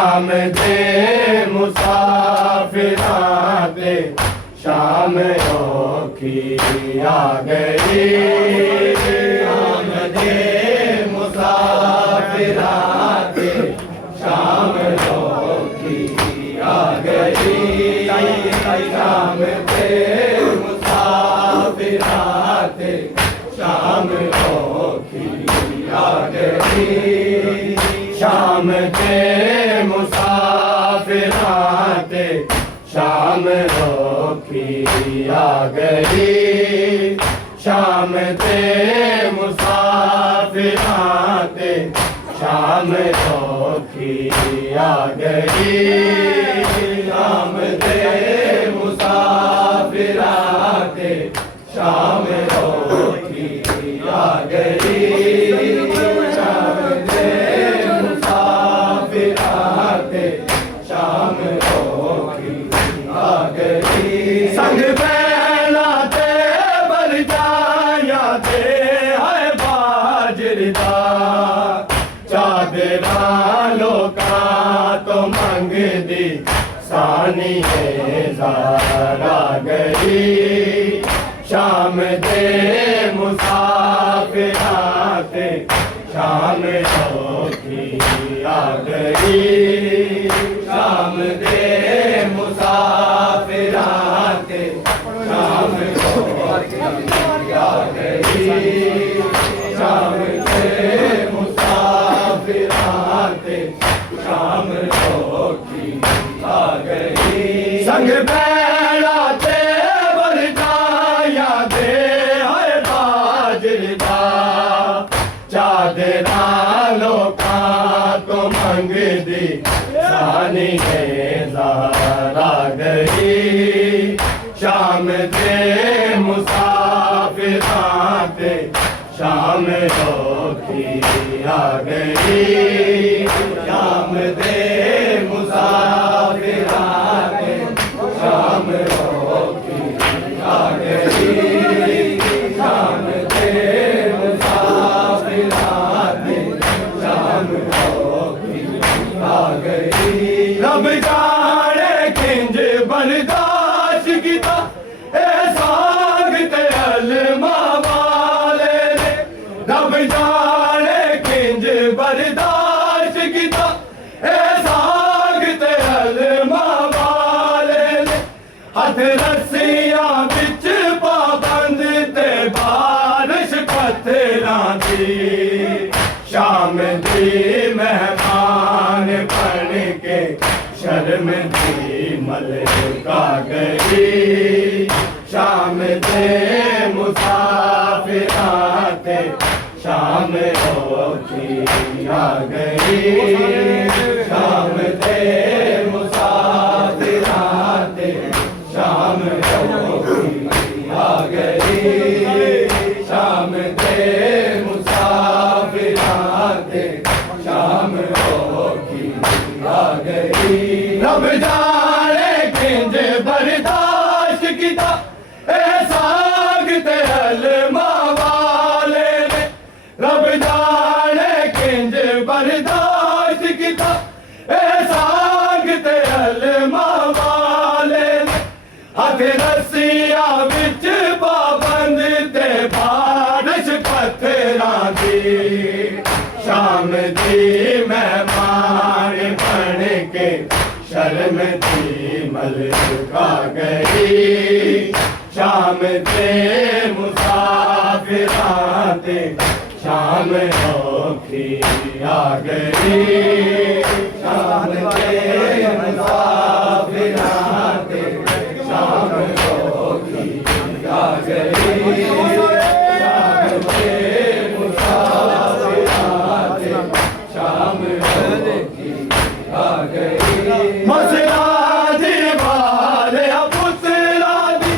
शाम दे मुसाफिरां ते शाम औखी आ गई। शाम दे मुसाफिरां ते शाम औखी आ गई। शाम दे मुसाफिरां ते शाम औखी आ गई। शाम के मुसाफिरां ते शाम औखी आ गई। शाम ते मुसाफिरां ते शाम औखी आ गई। शाम ते मुसाफिरां ते शाम औखी आ गई। संग बैला ते बल जाया ते है बाजरदा चादरा लोका तो मंग दी सानी ज़ारा गई। शाम दे मुसाफिरां ते शाम औखी आ गई। शाम दे मुसाफिरां ते शाम औखी आ गई। शाम दे मुसाफिरां ते शाम औखी आ गई। संग बैला ते बल जाया दे है बाजरदा चादरा लोका तो मंग दी सानी ज़ारा गई। शाम दे मुसाफिरां ते शाम औखी आ गई। शाम दे मुसाफिरां ते शाम औखी आ गई। शाम दे मुसाफिरां ते शाम औखी आ गई। रब जाने किंज बर्दाश्त कीता ए सांग ते अलमा वाले ने। रब जाने किंज बर्दाश्त कीता ए सांग ते अलमा वाले ने। हथ रस्सियां बिच पाबंद ते बारिश पत्थरां दी। शाम दी मेहमान बन के शर्म दी मलका गई। शाम दे मुसाफिरां ते शाम औखी आ गई। शाम दे मुसाफिरां ते शाम औखी आ गई। शाम दे मुसाफिरां ते शाम औखी आ गई। रब जाने किंज बर्दाश्त कीता ए सांग ते अलमा वाले ने। रब जाने किंज बर्दाश्त कीता ए सांग ते अलमा वाले ने। हथ रस्सियां बिच पाबंद ते बारिश पत्थरां दी। शाम दी मेहमान बन के शर्म दी मलका गई। शाम दे मुसाफिरां ते शाम औखी आ गई। शाम दे मुसाफिरां ते शाम औखी आ गई। शाम दे मुसाफिरां ते शाम औखी आ गई। मसला दीवाले पुतला दी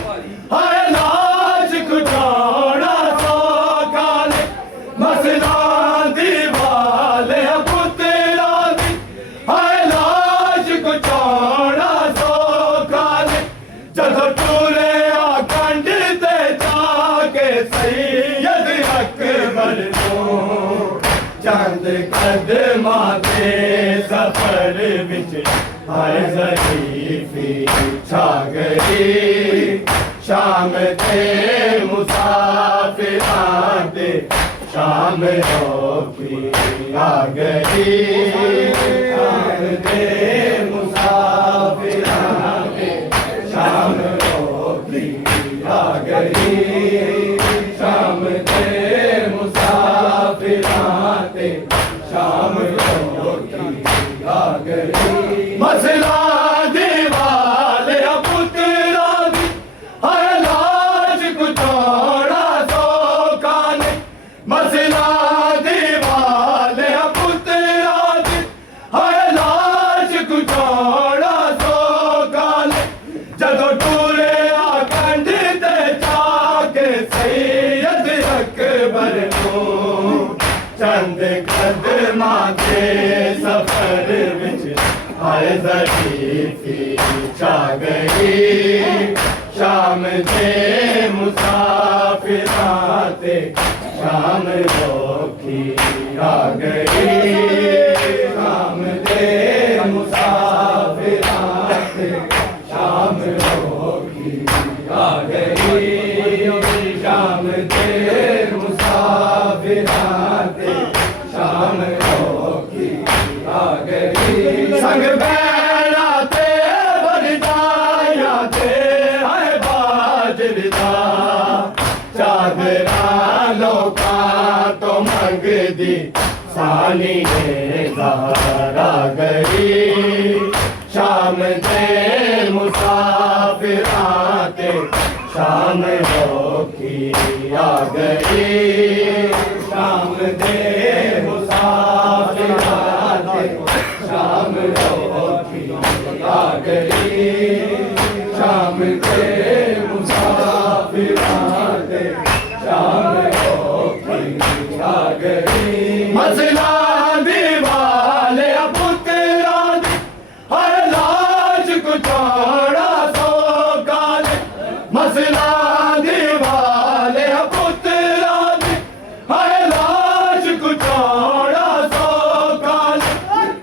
हर लाश कुटाना सौखा ने। मसला दीवाले पुतला दी हर लाश कुटाना सौखा ने। जदों टूरे आखंड ते जाके सैयद अकबर को चंद कदमां ते सफर विच हाय ज़रीफ़ी छा गई शाम ते मुसाफिरां ते शाम रोकी आ गई शाम ते मुसाफिरां ते शाम रोकी आ गई शाम ते मुसाफिरां ते शाम रोकी आ गई मसला दीवाले पुत्रा दी हर लाज कुचौड़ा सो काने मसला दीवाले पुत्रा दी हर लाज कुचौड़ा सो काने जदों टूरे आकंड ते जाके सैयद अकबर को चंद कदमां दे सफर विच हाय ज़रीफ़ी छा गई शाम ते मुसाफिरां ते शाम रोकी आ गई शाम ते मुसाफिरां ते शाम रोकी आ गई शाम ते मुसाफिरां ते शाम रोकी आ गई संग बैरा ते बरदाया ते है बाजरदा चादरा लोकां तो मंगदी सानी ज़ारा गई शाम ते मुसाफिरां ते शाम रोकी आ गई शाम ते मुसाफिरां ते शाम रोकी आ गई शाम ते मुसाफिरां ते शाम रोकी आ गई मसला दीवाले पुत्रा दी हर लाज कुचौड़ा सो काने मसला दीवाले पुत्रा दी हर लाज कुचौड़ा सो काने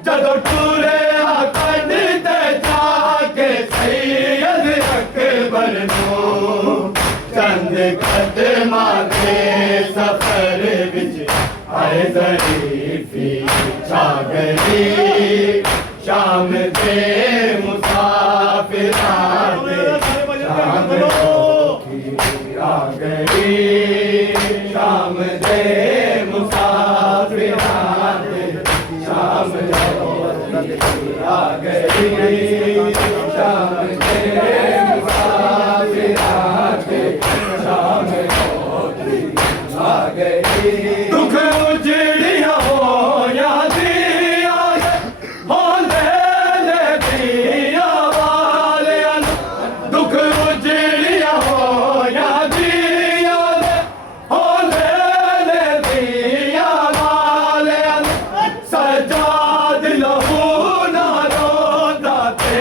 जदों टूरे आकंड ते जाके सैयद अकबर को चंद कदमां दे सफर विच हाय ज़रीफ़ी छा गई शाम ते मुसाफिरां ते शाम रोकी आ गई शाम ते मुसाफिरां ते शाम रोकी आ गई शाम ते मुसाफिरां ते शाम रोकी आ गई दुख उजड़िया हो यादिया होंदे ने दिया वाले दुख उजड़िया हो यादिया होंदे ने दिया वाले सजाद लहू ना रोंदा ते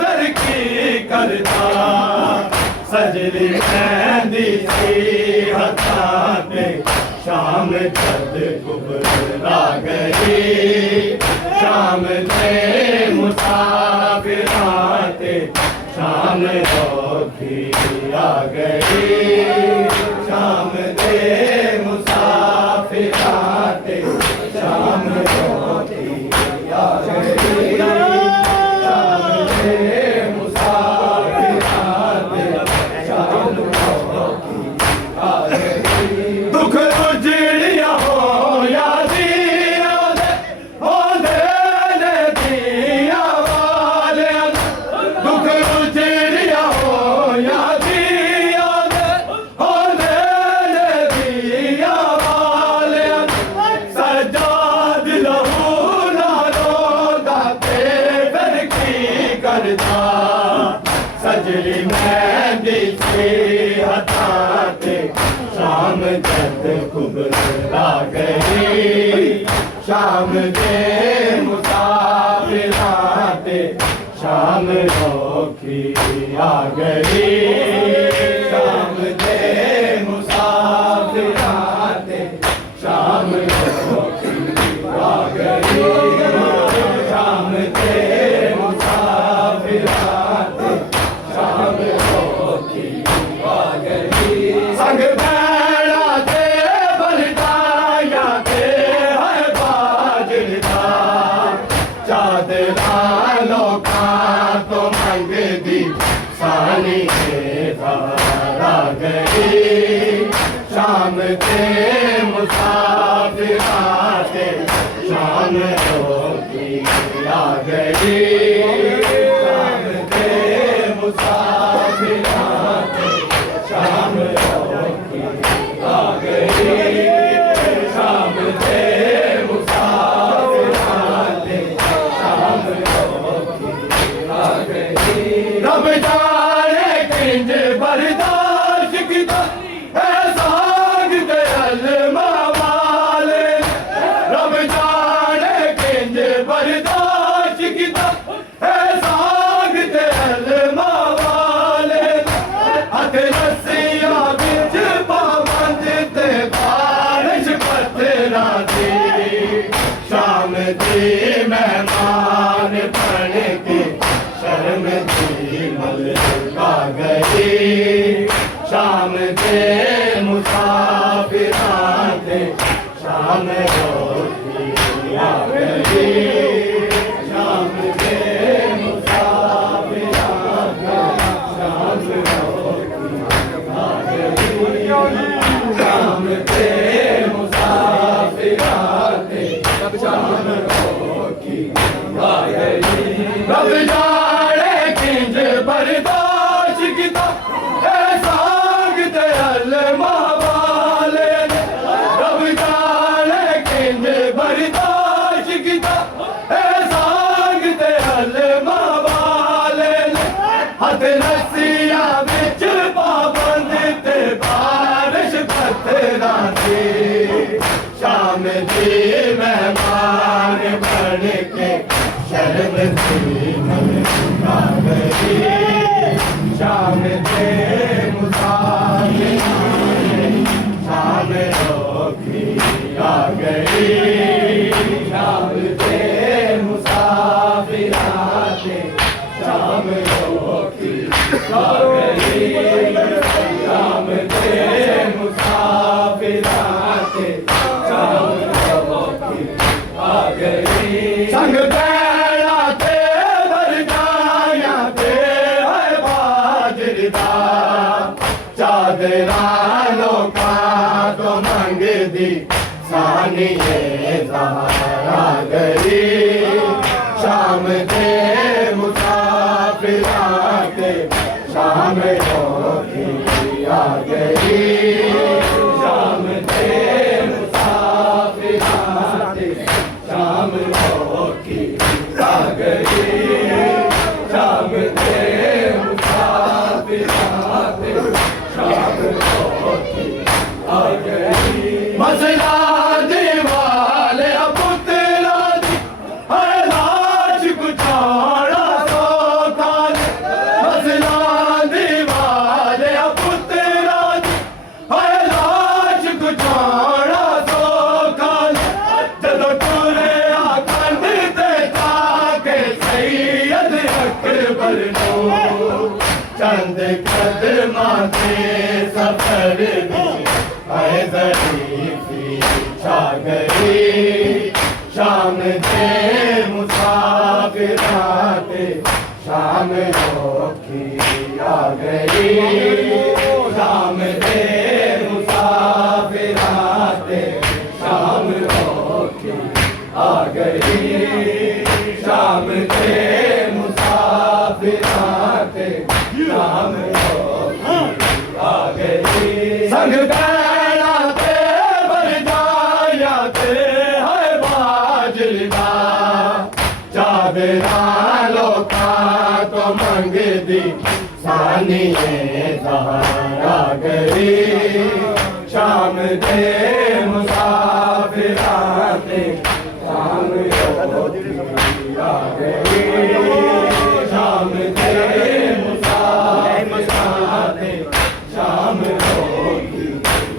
फिर की करदा सजली मेहंदी सी हथां ते शाम जद कुबरा गई शाम ते मुसाफिरां ते शाम रोकी आ गई शाम ते मुसाफिरां ते शाम रोकी आ गई शाम ते मुसाफिरां ते शाम रोकी आ गई दुख उजड़िया हो यादिया होंदे ने दिया वाले दुख उजड़िया हो यादिया होंदे ने दिया वाले सजाद लहू ना रोंदा ते फिर की करदा सजली मेहंदी सी हथां ते शाम जद कुबरा गई शाम ते मुसाफिरां ते शाम रोकी आ गई शाम ते मुसाफिरां ते शाम रोकी आ गई शाम ते चादरा लोका तो मंग दी सानी के धारा गई शाम के मुसाफिर आते शाम होती आ गई शाम के मुसाफिर आते शाम होती आ गई शाम के मुसाफिर आते शाम होती आ गई रब जाने किंज बर्दाश्त किता है साग दयाल मावाले रब जाने किंज बर्दाश्त किता है साग दयाल मावाले हथ रस्सियां बिच पाबंद ते बारिश पत्थरां दी शाम दी मेहमान बन के शर्म दी मलका गई शाम के मुसाफिर आते शाम होती आ गई शाम के मुसाफिर आते शाम होती आ गई शाम के मुसाफिर आते शाम होती आ गई रब जाने किंज बर्दाश्त किता है साग दयाल मावाले रब जाने किंज बर्दाश्त किता है साग दयाल मावाले हथ रस्सियां बिच पाबंद ते बारिश पत्थरां दी शाम दी मेहमान बन के शर्म दी मलका गई शाम के मुसाफिर शाम होती आ गई शाम के मुसाफिर आते शाम होती आ गई शाम के मुसाफिर आते शाम होती आ गई संग पैड़ा ते बरदाया ते है बाजरदा चादरा लोका तो मंग दी सानी ज़हरा गई शाम के मुसाफिर आते शाम होती आ गई शाम के मुसाफिर आते शाम होती आ गई शाम के मुसाफिर आते शाम होती आ गई मसला दीवाले पुतला दी है लाश गुजारा तो काल मसला दीवाले पुतला दी है लाश गुजारा तो काल जदों टुरे आखंड ते ताके सैयद अकबर नो चंद कदमां ते सफर में आए ज़रीफ़ी छा गई शाम के मुसाफिर आते शाम होती आ गई शाम के मुसाफिर आते शाम होती आ गई शाम के मुसाफिर आते शाम होती आ गई संग पैड़ा ते बरदाया ते है बाजरदा चादरा लोका तो मंग दी सानी ज़हरा गई शाम के मुसाफिर आते शाम होती आ गई शाम के मुसाफिर आते शाम होती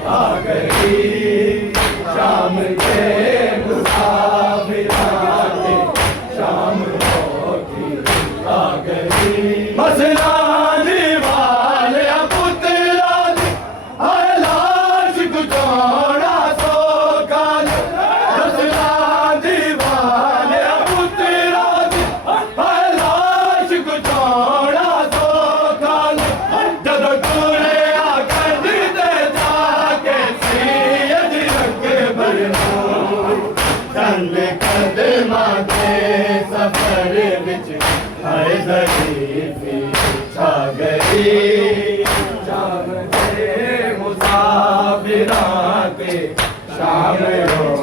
आ गई शाम के मुसाफिर आते शाम होती आ गई मसला दीवाले पुतला दी है लाश गुजारा तो काल मसला दीवाले पुतला दी रात शाम हो